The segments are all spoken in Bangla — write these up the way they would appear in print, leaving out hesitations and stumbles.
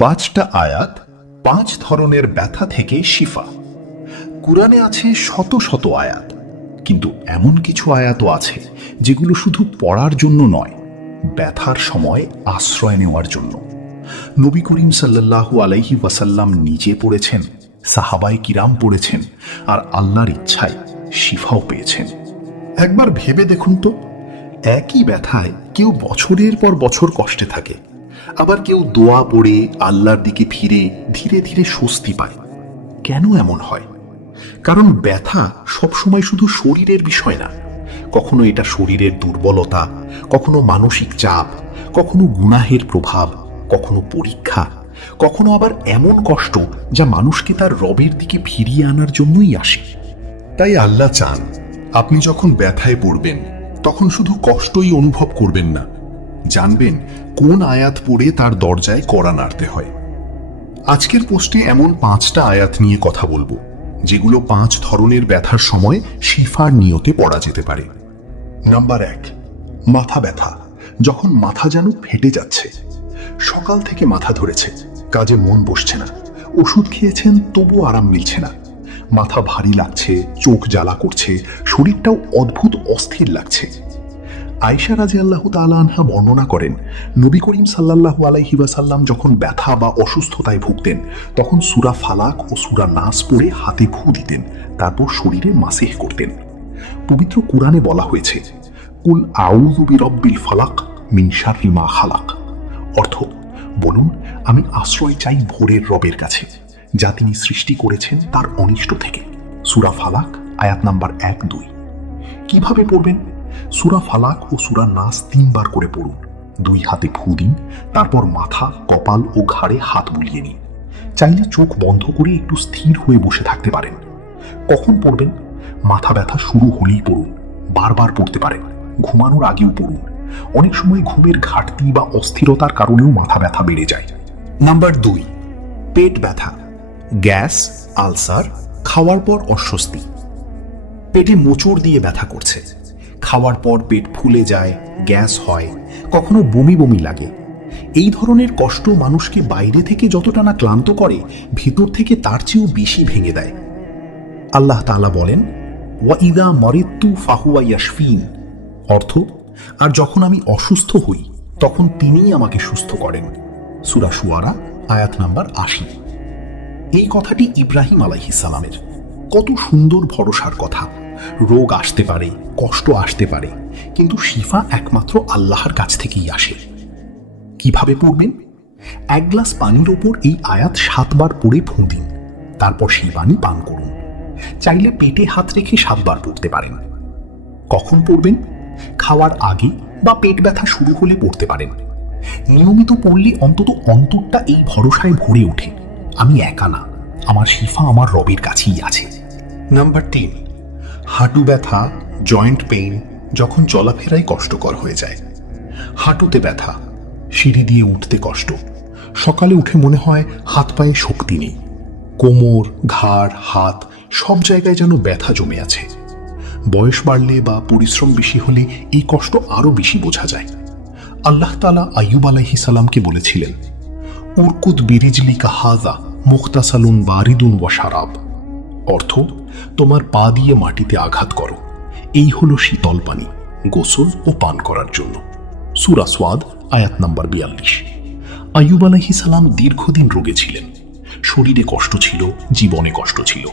5টা আয়াত 5 ধরনের ব্যথা থেকে শিফা। কুরআনে আছে শত শত আয়াত, কিন্তু এমন কিছু আয়াতও আছে যেগুলো শুধু পড়ার জন্য নয়, ব্যথার সময় আশ্রয় নেওয়ার জন্য। নবী করিম সাল্লাল্লাহু আলাইহি ওয়াসাল্লাম নিজে পড়েছেন, সাহাবায়ে কিরাম পড়েছেন, আর আল্লাহর ইচ্ছায় শিফাও পেয়েছেন। একবার ভেবে দেখুন তো, একই ব্যথায় কেউ বছরের পর বছর কষ্টে থাকে, আবার কেউ দোয়া পড়ে আল্লাহর দিকে ফিরে ধীরে ধীরে স্বস্তি পায়। কেন এমন হয়? কারণ ব্যথা সবসময় শুধু শরীরের বিষয় না। কখনো এটা শরীরের দুর্বলতা, কখনো মানসিক চাপ, কখনো গুনাহের প্রভাব, কখনো পরীক্ষা, কখনো আবার এমন কষ্ট যা মানুষকে তার রবের দিকে ফিরিয়ে আনার জন্যই আসে। তাই আল্লাহ চান আপনি যখন ব্যথায় পড়বেন তখন শুধু কষ্টই অনুভব করবেন না, জানবেন কোন আয়াত পড়ে তার দরজায় কড়া নাড়তে হয়। আজকের পোস্টে এমন 5টা আয়াত নিয়ে কথা বলবো, যেগুলো 5 ধরনের ব্যথার সময় শিফার নিয়তে পড়া যেতে পারে। নাম্বার 1, মাথা ব্যথা। যখন মাথা যেন ফেটে যাচ্ছে, সকাল থেকে মাথা ধরেছে, কাজে মন বসছে না, ওষুধ খেয়েছেন তবু আরাম মিলছে না, মাথা ভারী লাগছে, চোখ জ্বালা করছে, শরীরটাও অদ্ভুত অস্থির লাগছে। আয়েশা রাদিয়াল্লাহু তাআলা আনহা বর্ণনা করেন, নবী করিম সাল্লাল্লাহু আলাইহি ওয়াসাল্লাম যখন ব্যথা বা অসুস্থতায় ভুগতেন তখন সূরা ফালাক ও সূরা নাস পড়ে হাতে ফু দিতেন, তারপর শরীরে মাসিহ করতেন। পবিত্র কুরআনে বলা হয়েছে, কুল আউযু বিরাব্বিল ফালাক মিন শাররি মা খালাক। অর্থ, বলুন আমি আশ্রয় চাই ভোরের রবের কাছে, যা তিনি সৃষ্টি করেছেন তার অনিষ্ট থেকে। সূরা ফালাক আয়াত নাম্বার 1-2। কিভাবে পড়বেন? সূরা ফালাক ও সূরা নাস 3 বার করে পড়ুন, 2 হাতে ফু দিন, তারপর মাথা, কপাল ও ঘাড়ে হাত বুলিয়ে নিন। চাইলে চোখ বন্ধ করে একটু স্থির হয়ে বসে থাকতে পারেন। কখন পড়বেন? মাথা ব্যথা শুরু হলেই পড়ুন, বারবার পড়তে পারেন, ঘুমানোর আগেও পড়ুন। অনেক সময় ঘুমের ঘাটতি বা অস্থিরতার কারণেও মাথা ব্যথা বেড়ে যায়। নাম্বার 2, পেট ব্যথা। গ্যাস, আলসার, খাওয়ার পর অস্বস্তি। পেটে মোচড় দিয়ে ব্যথা করছে, খাওয়ার পর পেট ফুলে যায়, গ্যাস হয়, কখনো বমি বমি লাগে। এই ধরনের কষ্ট মানুষকে বাইরে থেকে যতটা না ক্লান্ত করে, ভেতর থেকে তার চেয়েও বেশি ভেঙে দেয়। আল্লাহ তাআলা বলেন, ওয়াইদা মারিদতু ফাহুয়া ইয়াশফিন। অর্থ, আর যখন আমি অসুস্থ হই তখন তিনিই আমাকে সুস্থ করেন। সূরা শুআরা আয়াত নাম্বার 80। এই কথাটি ইব্রাহিম আলাইহিস সালামের। কত সুন্দর ভরসার কথা। রোগ আসতে পারে, কষ্ট আসতে পারে, কিন্তু শিফা একমাত্র আল্লাহর কাছ থেকেই আসে। কিভাবে পড়বেন? 1 গ্লাস পানির ওপর এই আয়াত 7 বার পড়ে ফু দিন, তারপর সেই পানি পান করুন। চাইলে পেটে হাত রেখে 7 বার পড়তে পারেন। কখন পড়বেন? খাওয়ার আগে বা পেট ব্যথা শুরু হলে পড়তে পারেন। নিয়মিত পড়লে অন্তত অন্তরটা এই ভরসায় ভরে ওঠে, আমি একা না, আমার শিফা আমার রবের কাছেই আছে। নাম্বার 3, হাঁটু ব্যথা, জয়েন্ট পেইন। যখন চলাফেরায় কষ্টকর হয়ে যায়। হাঁটুতে ব্যথা, সিঁড়ি দিয়ে উঠতে কষ্ট, সকালে উঠে মনে হয় হাত পায়ে শক্তি নেই, কোমর, ঘাড়, হাত সব জায়গায় যেন ব্যথা জমে আছে। বয়স বাড়লে বা পরিশ্রম বেশি হলে এই কষ্ট আরো বেশি বোঝা যায়। আল্লাহ তাআলা আইয়ুব আলাইহিস সালামকে বলেছিলেন, উরকুদ বিরিজলিকা হাযা মুখতাসালুন বারিদুন ওয়া শারাব। অর্থ, তোমার পা দিয়ে মাটিতে আঘাত করো, এই হলো শীতল পানি, গোসল ও পান করার জন্য। সূরা সোয়াদ আয়াত নাম্বার 42। আইয়ুব আলাইহিস সালাম দীর্ঘদিন রোগে ছিলেন, শরীরে কষ্ট ছিল, জীবনে কষ্ট ছিল,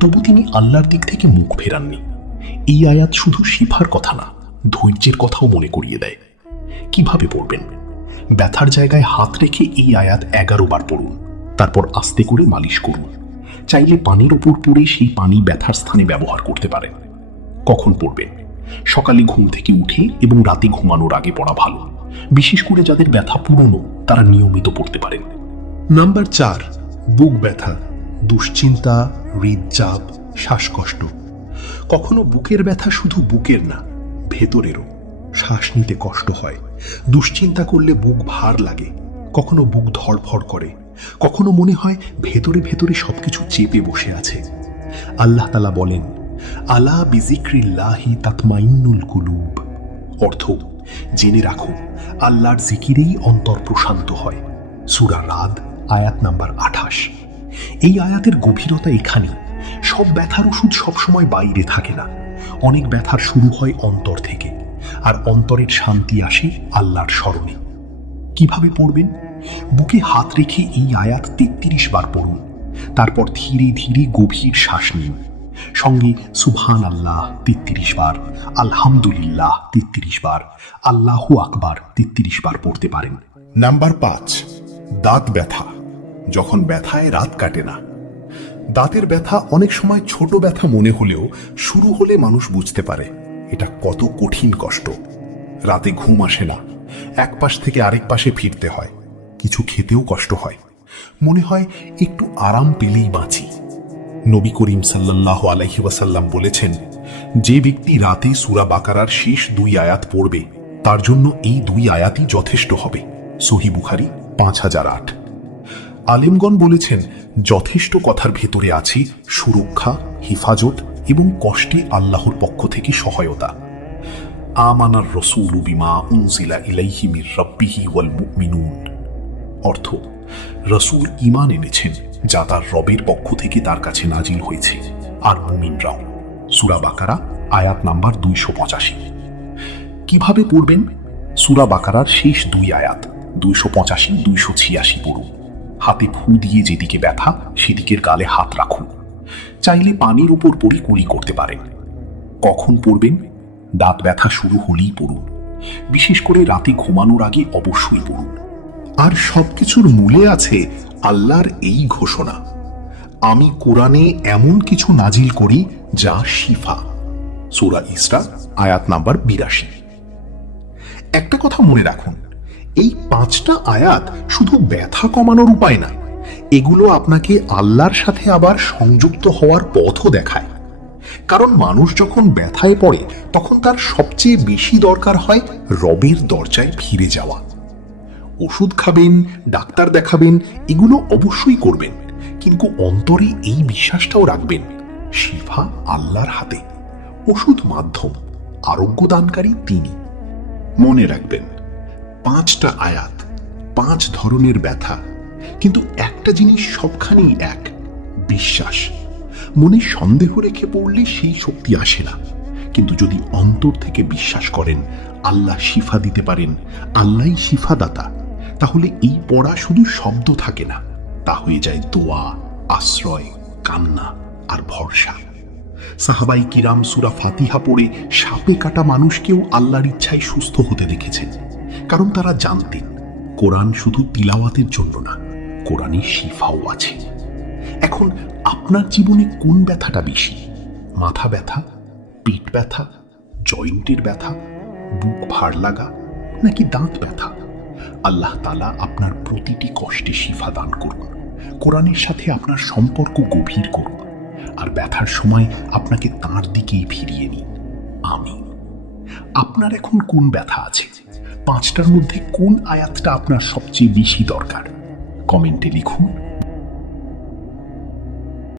তবু তিনি আল্লাহর দিক থেকে মুখ ফেরাননি। এই আয়াত শুধু শিফার কথা না, ধৈর্যের কথাও মনে করিয়ে দেয়। কিভাবে পড়বেন? ব্যথার জায়গায় হাত রেখে এই আয়াত 11 বার পড়ুন, তারপর আস্তে করে মালিশ করুন। চাইলে পানির ওপর পড়ে সেই পানি ব্যথার স্থানে ব্যবহার করতে পারেন। কখন পড়বেন? সকালে ঘুম থেকে উঠে এবং রাতে ঘুমানোর আগে পড়া ভালো, বিশেষ করে যাদের ব্যথা পুরনো তারা নিয়মিত পড়তে পারেন। নাম্বার 4, বুক ব্যথা, দুশ্চিন্তা, হৃদচাপ, শ্বাসকষ্ট। কখনো বুকের ব্যথা শুধু বুকের না, ভেতরেরও। শ্বাস নিতে কষ্ট হয়, দুশ্চিন্তা করলে বুক ভার লাগে, কখনো বুক ধড়ফড় করে, কখনো মনে হয় ভেতরে ভেতরে সবকিছু চেপে বসে আছে। আল্লাহ তাআলা বলেন, আলা বিজিক্রিল্লাহি তাতমাইন্নুল কুলুব। অর্থ, জেনে রাখো আল্লাহর জিকিরেই অন্তর প্রশান্ত হয়। সূরা রাদ আয়াত নাম্বার 28। এই আয়াতের গভীরতা এখানে, সব ব্যথার ওষুধ সবসময় বাইরে থাকে না। অনেক ব্যথার শুরু হয় অন্তর থেকে, আর অন্তরের শান্তি আসে আল্লাহর স্মরণে। কিভাবে পড়বেন? বুকে হাত রেখে এই আয়াত 33 বার পড়ুন। তারপর ধীরে ধীরে গভীর শ্বাস নিন। সঙ্গে সুবহান আল্লাহ 33 বার, আলহামদুলিল্লাহ 33 বার, আল্লাহু আকবার 33 বার পড়তে পারেন। নাম্বার 5, দাঁত ব্যথা। যখন ব্যথায় রাত কাটে না। দাঁতের ব্যথা অনেক সময় ছোট ব্যথা মনে হলেও শুরু হলে মানুষ বুঝতে পারে এটা কত কঠিন কষ্ট। রাতে ঘুম আসে না, এক পাশ থেকে আরেক পাশে ফিরতে হয়, কিছু খেতেও কষ্ট হয়, মনে হয় একটু আরাম পেলেই বাঁচি। নবী করিম সাল্লাল্লাহু আলাইহি ওয়াসাল্লাম বলেছেন, যে ব্যক্তি রাতে সূরা বাকারার শেষ 2 আয়াত পড়বে তার জন্য এই 2 আয়াতই যথেষ্ট হবে। সহিহ বুখারী 5008। আলেমগণ বলেছেন, যথেষ্ট কথার ভেতরে আছে সুরক্ষা, হিফাজত এবং কষ্টে আল্লাহর পক্ষ থেকে সহায়তা। আমানার রাসূলু বিমা উনজিলা ইলাইহি মির রাব্বিহি ওয়াল মুমিনুন। অর্থ, রাসূল ঈমান এনেছেন যা তার রবের পক্ষ থেকে তার কাছে নাজিল হয়েছে, আর মুমিনরাও। সূরা বাকারা আয়াত নাম্বার 285। কিভাবে পড়বেন? সূরা বাকারার শেষ 2 আয়াত 285, 286 পড়ুন। হাতে ফু দিয়ে যেদিকে ব্যথা সেদিকের গালে হাত রাখুন। চাইলে পানির উপর পড়ে কুলি করতে পারেন। কখন পড়বেন? দাঁত ব্যথা শুরু হলেই পড়ুন। বিশেষ করে রাতে ঘুমানোর আগে অবশ্যই পড়ুন। আর সবকিছুর মূলে আছে আল্লাহর এই ঘোষণা, আমি কোরআনে এমন কিছু নাজিল করি যা শিফা। সূরা ইসরা আয়াত নাম্বার 82। একটা কথা মনে রাখুন, এই 5টা আয়াত শুধু ব্যথা কমানোর উপায় না, এগুলো আপনাকে আল্লাহর সাথে আবার সংযুক্ত হওয়ার পথও দেখায়। কারণ মানুষ যখন ব্যথায় পড়ে তখন তার সবচেয়ে বেশি দরকার হয় রবের দরজায় ফিরে যাওয়া। ওষুধ খাবেন, ডাক্তার দেখাবেন, এগুলো অবশ্যই করবেন, কিন্তু অন্তরে এই বিশ্বাসটাও রাখবেন, শিফা আল্লাহর হাতে, ওষুধ মাধ্যম, আরোগ্য দানকারী তিনি। মনে রাখবেন, 5টা আয়াত, 5 ধরনের ব্যথা, কিন্তু একটা জিনিস সবখানেই এক, বিশ্বাস। মনে সন্দেহ রেখে পড়লে সেই শক্তি আসে না, কিন্তু যদি অন্তর থেকে বিশ্বাস করেন আল্লাহ শিফা দিতে পারেন, আল্লাহই শিফাদাতা, তাহলে এই পড়া শুধু শব্দ থাকে না, তা হয়ে যায় দোয়া, আশ্রয়, কান্না আর ভরসা। সাহাবাই কিরাম সূরা ফাতিহা পড়ে সাপে কাটা মানুষকেও আল্লাহর ইচ্ছায় সুস্থ হতে দেখেছেন, কারণ তারা জানতেন কোরআন শুধু তিলাওয়াতের জন্য না, কোরআনে শিফাও আছে। এখন আপনার জীবনে কোন ব্যথাটা বেশি? মাথা ব্যথা, পেট ব্যথা, জয়েন্টের ব্যথা, বুক ভার লাগা, নাকি দাঁত ব্যথা? আল্লাহ তাআলা আপনার প্রতিটি কষ্টে শিফা দান করুন। কোরআনের সাথে আপনার সম্পর্ক গভীর করুন, আর ব্যথার সময় আপনাকে তাঁর দিকেই ফিরিয়ে নিন। আমিন। আপনার এখন কোন ব্যথা আছে? 5টার মধ্যে কোন আয়াতটা আপনার সবচেয়ে বেশি দরকার? কমেন্টে লিখুন।